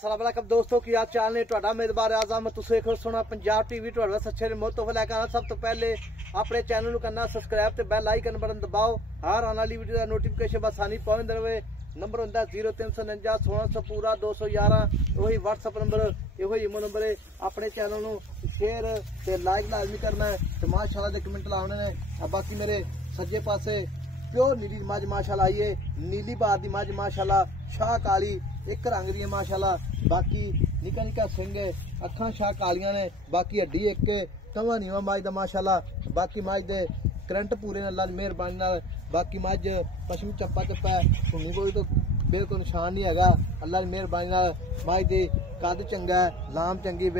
अस्सलाम वालेकुम दोस्तों की आज चैनल ने ਤੁਹਾਡਾ ਮੇਜ਼ਬਾਨ ਆਜ਼ਮ ਤੁਸੀਂ ਦੇਖੋ ਸੁਣਾ ਪੰਜਾਬ ਟੀਵੀ ਤੁਹਾਡੇ ਵਾਸਤੇ ਅੱਛੇ ਮੁਹੱਤਵ ਲੈ ਕੇ ਆਣਾ। ਸਭ ਤੋਂ ਪਹਿਲੇ ਆਪਣੇ ਚੈਨਲ ਨੂੰ ਕਰਨਾ ਸਬਸਕ੍ਰਾਈਬ ਤੇ ਬੈਲ ਆਈਕਨ ਬਟਨ ਦਬਾਓ। ਹਰ ਆਉਣ ਵਾਲੀ ਵੀਡੀਓ ਦਾ ਨੋਟੀਫਿਕੇਸ਼ਨ ਬਸਾਨੀ ਪਹੁੰਚਦਾ ਰਹੇ। ਨੰਬਰ ਹੁੰਦਾ 0349 1600 पूरा 211 वही WhatsApp नंबर ਇਹੋ ਹੀ ਨੰਬਰ ਹੈ। ਆਪਣੇ ਚੈਨਲ ਨੂੰ ਸ਼ੇਅਰ ਤੇ ਲਾਈਕ ਲਾਜ਼ਮੀ ਕਰਨਾ ਹੈ ਤੇ ਮਾਸ਼ਾਅੱਲਾ ਦੇ ਕਮੈਂਟ ਲਾਉਣੇ ਨੇ। ਬਾਕੀ ਮੇਰੇ ਸੱਜੇ ਪਾਸੇ प्योर नीली मझ माशाल्लाह आई है, नीली बार दी मझ माशाल्लाह, शाह काली एक रंग दी माशाल्लाह। बाकी निका निका सिंह है, अखां शाह कालियां ने, बाकी हड्डी एक तवा नीवा मझ दा माशाल्लाह। बाकी मझ दे करंट पूरे ने अल्लाह दी मेहरबानी नाल। बाकी मझ पशमी चप्पा चप्पा सुनी कोई तो बिल्कुल निशान नहीं हैगा अल्लाह दी मेहरबानी नाल। मझ दी कद चंगा है, लाम चंगी।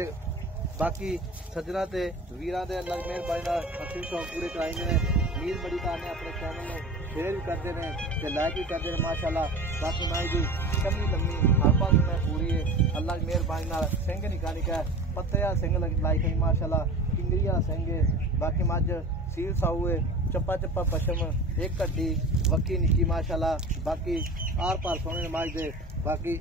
बाकी सज्जना ते वीरां दे अल्लाह दी मेहरबानी नाल असली शौक पूरे कराइंदे ने। उम्मीद बड़ी करने अपने चैनल में शेयर भी करते हैं, लाइक भी करते हैं माशाल्लाह। बाकी माई दी कमी लम्मी हर पास में पूरी है अल्लाह की मेहरबानी नाल। सिंह निका निका पत्ते सिंह लाई गई माशाल्लाह, किंगरी सिंह है। बाकी मझ सील साऊ है, चप्पा चप्पा पशम एक कड्डी वक्की निकी माशाल्लाह। बाकी आर पार सोने मझ दे। बाकी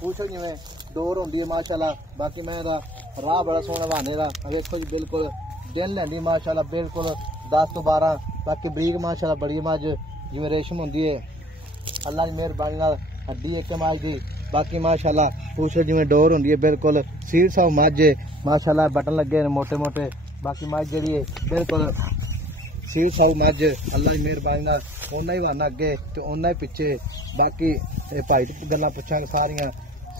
पूछो जिवें डोर होंदी है माशाल्लाह। बाकी मैं राह बड़ा सोहना बहाने का देखो जी, बिल्कुल दिन लैंदी माशाल्लाह, बिल्कुल 10 तो 12। बाकी बरीक माशाल्लाह बड़ी मझ जिवें रेशम होंदी है अल्लाह की मेहरबानी नाल। हड्डी एक मझ दी। बाकी माशाल्लाह पूछो जिवें डोर होंदी है, बिल्कुल सील साऊ मझ है माशाल्लाह। बटन लगे ने मोटे मोटे। बाकी मझ जिहड़ी है बिल्कुल सील साऊ मझ अल्लाह की मेहरबानी नाल। उन्ना ही वाना अगे ते उन्ना ही पिछे। बाकी भाई गल्लां पुछांगे सारियां,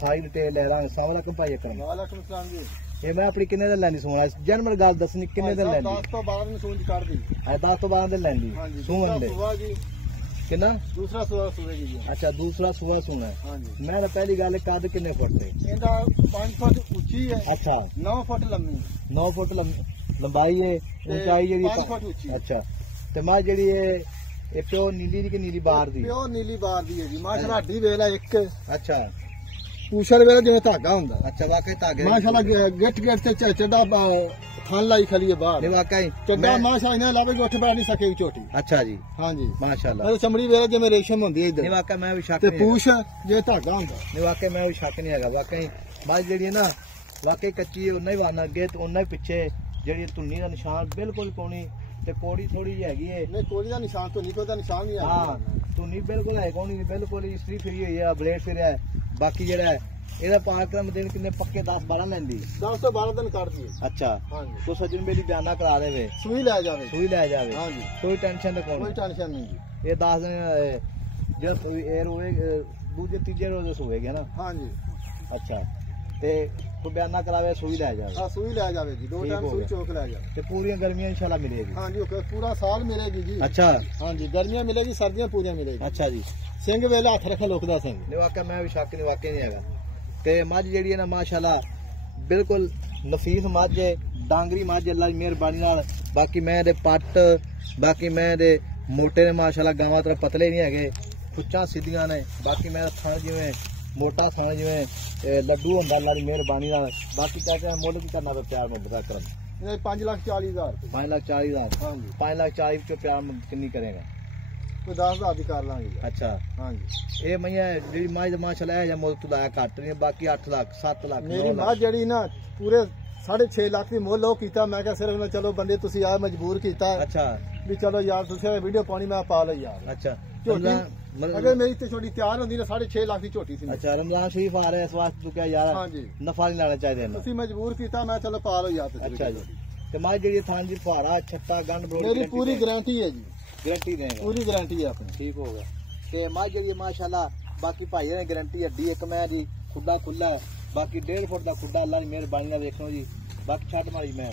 सारी डिटेल ले रहा। अस्सलाम वालेकुम भाई अकरम। वालेकुम सलाम जी। ये मैं अपनी किन्ने दिन लैंदी सून जनमल गल दसनी किन्ने दिन लैंदी? 10 तो 12 दिन सून कर दी। 10 तो 12 दिन लैंदी सून दे किन्ना? दूसरा सुआ सुएगी जी। अच्छा दूसरा सुआ सुना है। हां जी। मैं पहली गल कद किन्ने फुट ते? ਇਹਦਾ 5 फुट ऊंची है। अच्छा 9 फुट लंबी। 9 फुट लंबाई है, ऊंचाई जेडी 5 फुट ऊंची। अच्छा ते मां जेडी है ये प्योर नीली दी कि नीली बार दी? प्योर नीली बार दी है जी माशाल्लाह। हड्डी वेला एक। अच्छा पूछल वेला जिवें धागा हुंदा। अच्छा वाकई धागे माशाल्लाह गिट गिट ते चढ़ा थान लाई खली है बाहर। नहीं वाकई चढ़ा माशाल्लाह इन्हें लावे कि उठ बैठ नहीं सके छोटी। अच्छा जी हां जी माशाल्लाह। और चमड़ी वेला जिवें रेशम हुंदी है इधर। नहीं वाकई मैं भी शक ते नहीं पूछ जे धागा हुंदा। नहीं वाकई मैं भी शक नहीं हैगा। वाकई मझ जेडी है ना वाकई कच्ची है, उन्ना ही वाना अगे ते उन्ना ही पिछे। जेडी धुन्नी का निशान बिल्कुल कोनी ते कोड़ी थोड़ी जी हैगी है। नहीं कोड़ी का निशान तो नहीं, कोई दा निशान नहीं है। हां धुन्नी बिल्कुल है कोनी, बिल्कुल स्त्री फिरी हुई है, ब्लेड फिर है। बाकी जेड़ा है ਇਹਦਾ ਪਾਰਕਰਮ ਦਿਨ ਕਿੰਨੇ ਪੱਕੇ 10 12 ਲੈਂਦੀ? 10 ਤੋਂ 12 ਦਿਨ ਕੱਢਦੀ ਹੈ। ਅੱਛਾ ਹਾਂ ਜੀ। ਤੋ ਸੱਜਣ ਮੇਰੀ ਬਿਆਨਾ ਕਰਾ ਦੇਵੇ, ਸੂਈ ਲੈ ਜਾਵੇ। ਸੂਈ ਲੈ ਜਾਵੇ। ਹਾਂ ਜੀ ਕੋਈ ਟੈਨਸ਼ਨ ਤੇ ਕੋਈ ਟੈਨਸ਼ਨ ਨਹੀਂ ਜੀ। ਇਹ 10 ਦਿਨ ਜਦ ਇਹ ਰੋਏ ਦੂਜੇ ਤੀਜੇ ਰੋਜ਼ ਸੋਏਗਾ ਨਾ। ਹਾਂ ਜੀ ਅੱਛਾ ਤੇ ਕੋਈ ਬਿਆਨਾ ਕਰਾਵੇ ਸੂਈ ਲੈ ਜਾਵੇ। ਹਾਂ ਸੂਈ ਲੈ ਜਾਵੇ ਜੀ, 2 ਟਾਈਮ ਸੂਈ ਚੋਕ ਲੈ ਜਾਵੇ ਤੇ ਪੂਰੀਆਂ ਗਰਮੀਆਂ ਇਨਸ਼ਾਅੱਲਾ ਮਿਲੇਗੀ। ਹਾਂ ਜੀ ਓਕੇ ਪੂਰਾ ਸਾਲ ਮਿਲੇਗੀ ਜੀ। ਅੱਛਾ ਹਾਂ ਜੀ ਗਰਮੀਆਂ ਮਿਲੇਗੀ, ਸਰਦੀਆਂ ਪੂਰੀਆਂ ਮਿਲੇਗੀ। ਅੱਛਾ ਜੀ ਸਿੰਘ ਵੇਲੇ ਹੱਥ ਰੱਖਾ ਲੁਕਦਾ ਸਿੰਘ। ਨਹੀਂ ਵਾਕਿਆ ਮੈਂ ਵੀ ਸ਼ੱਕ ਨਹੀਂ, ਵਾਕਿਆ ਨਹੀਂ ਹੈਗਾ। ਤੇ ਮੱਝ ਜਿਹੜੀ ਹੈ ਨਾ ਮਾਸ਼ਾਅੱਲਾ ਬਿਲਕੁਲ ਨਫੀਸ ਮੱਝ ਹੈ, ਡਾਂਗਰੀ ਮੱਝ ਅੱਲਾ ਦੀ ਮਿਹਰਬਾਨੀ ਨਾਲ। ਬਾਕੀ ਮੈਂ ਦੇ ਪੱਟ ਬਾਕੀ ਮੈਂ ਦੇ ਮੋਟੇ ਨੇ ਮਾਸ਼ਾਅੱਲਾ, ਗਾਵਾਂ ਤਰ੍ਹਾਂ ਪਤਲੇ ਨਹੀਂ ਹੈਗੇ, ਪੁੱਛਾਂ ਸਿੱਧੀਆਂ ਨੇ। ਬਾਕੀ ਮੈਂ ਥਣ ਜਿਵੇਂ ਮੋਟਾ ਥਣ ਜਿਵੇਂ ਲੱਡੂ ਹੁੰਦਾ ਅੱਲਾ ਦੀ ਮਿਹਰਬਾਨੀ ਨਾਲ। ਬਾਕੀ ਕਹਿੰਦੇ ਮੁੱਲ ਕੀ ਕਰਨਾ ਪਿਆਰ ਮੁਹੱਬਤ ਕਰਨ? ਇਹ 5,40,000 5,40,000। ਹਾਂ ਜੀ 5,40,000 ਵਿੱਚੋਂ ਪਿਆਰ ਕਿੰਨੀ ਕਰੇਗਾ? ਕੋਈ 10,000 ਦੀ ਕਰ ਲਾਂਗੇ। ਅੱਛਾ ਹਾਂ ਜੀ ਇਹ ਮਈਆਂ ਜਿਹੜੀ ਮੱਝ ਮਾਸ਼ਾਅੱਲਾ ਇਹ ਜਾਂ ਮੁੱਲ ਤੋਂ ਲਾਇਆ ਘੱਟ ਨਹੀਂ। ਬਾਕੀ 8 ਲੱਖ 7 ਲੱਖ ਮੇਰੀ ਮਾਂ ਜਿਹੜੀ ਨਾ ਪੂਰੇ 6.5 ਲੱਖ ਦੀ ਮੁੱਲ ਉਹ ਕੀਤਾ। ਮੈਂ ਕਿਹਾ ਸਿਰਫ ਮੈਂ ਚਲੋ ਬੰਦੇ ਤੁਸੀਂ ਆਏ ਮਜਬੂਰ ਕੀਤਾ। ਅੱਛਾ ਵੀ ਚਲੋ ਯਾਰ ਤੁਸੀਂ ਵੀਡੀਓ ਪਾਣੀ ਮੈਂ ਪਾ ਲਈ ਯਾਰ। ਅੱਛਾ ਝੋਟੀ ਅਗਰ ਮੇਰੀ ਤੇ ਛੋਟੀ ਤਿਆਰ ਹੁੰਦੀ ਨਾ 6.5 ਲੱਖ ਦੀ ਝੋਟੀ ਸੀ। ਅੱਛਾ ਰਮਜ਼ਾਨ ਸ਼ਰੀਫ ਆ ਰਿਹਾ, ਇਸ ਵਾਸਤੇ ਤੂੰ ਕਿਹਾ ਯਾਰ ਹਾਂ ਜੀ ਨਫਾ ਨਹੀਂ ਲੈਣਾ ਚਾਹੀਦਾ ਇਹਨਾਂ। ਤੁਸੀਂ ਮਜਬੂਰ ਕੀਤਾ, ਮੈਂ ਚਲੋ ਪਾ ਲਓ ਯਾਰ। ਅੱਛਾ ਜੀ ਤੇ ਮੱਝ ਜਿਹੜੀ ਥਾਂ ਦੀ ਫੁਹਾਰਾ ਛੱਟਾ ਗੰਢ ਬਰੋੜ ਮੇਰੀ ਪੂਰੀ ਗਾਰੰਟੀ ਹੈ ਜੀ, ਗਾਰੰਟੀ ਦੇਗਾ। ਪੂਰੀ ਗਾਰੰਟੀ ਹੈ ਆਪਣੀ। ਠੀਕ ਹੋਗਾ ਤੇ ਮੱਝ ਜਿਹੜੀ ਮਾਸ਼ਾਅੱਲਾ ਬਾਕੀ ਭਾਈਆਂ ਨੇ ਗਾਰੰਟੀ ਹੱਡੀ ਇੱਕ ਮੈਂ ਜੀ ਖੁੱਡਾ ਖੁੱਲਾ। ਬਾਕੀ 1.5 ਫੁੱਟ ਦਾ ਖੁੱਡਾ ਅੱਲਾ ਦੀ ਮਿਹਰਬਾਨੀ ਨਾਲ ਵੇਖੋ ਜੀ। ਬਾਕੀ ਛੱਡ ਮਾਰੀ ਮੈਂ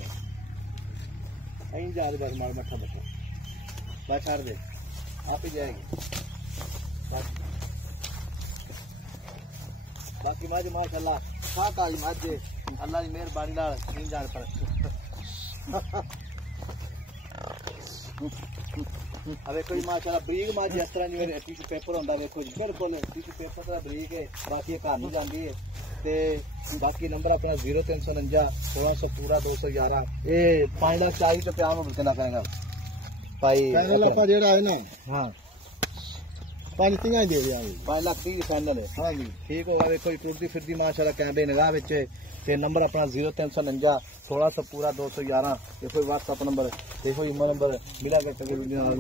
ਐਂ ਜਾ ਦੇ ਬਸ ਮਾਰ ਮੱਠਾ ਬੱਠਾ ਬਸ ਛੱਡ ਦੇ ਆਪ ਹੀ ਜਾਏਗੀ। बाकी मझ माशाअल्लाह शाह काली मझ अल्लाह की मेहरबानी नाल नहीं जान पर। अब देखो जी माशाअल्लाह बरीक मझ इस तरह जिवें टिश्यू पेपर होंदा, देखो जी बिल्कुल टिश्यू पेपर दा बरीक है। बाकी घर नहीं जाती है ते बाकी नंबर अपना 0349 1600 पूरा 211। ये 5,40,000 तो प्यार में कितना पेगा भाई? ਜਿਹੜਾ ਹੈ ਨਾ हाँ 5 30 ਹੀ ਦੇ ਦਿਆਂਗੇ 5 ਲੱਖ 30 ਫਾਈਨਲ ਹੈ। ਹਾਂਜੀ ਠੀਕ ਹੋਗਾ। ਵੇਖੋ ਜੀ ਟੁਰਦੀ ਫਿਰਦੀ ਮਾਸ਼ਾਅੱਲਾ ਕੈਮਰੇ ਨਿਗਾਹ ਵਿੱਚ ਤੇ ਨੰਬਰ ਆਪਣਾ 0349 1600 ਪੂਰਾ 211। ਦੇਖੋ WhatsApp ਨੰਬਰ, ਦੇਖੋ ਈਮੇਲ ਨੰਬਰ ਮਿਲਾ ਕੇ ਵੀਡੀਓ ਨਾਲ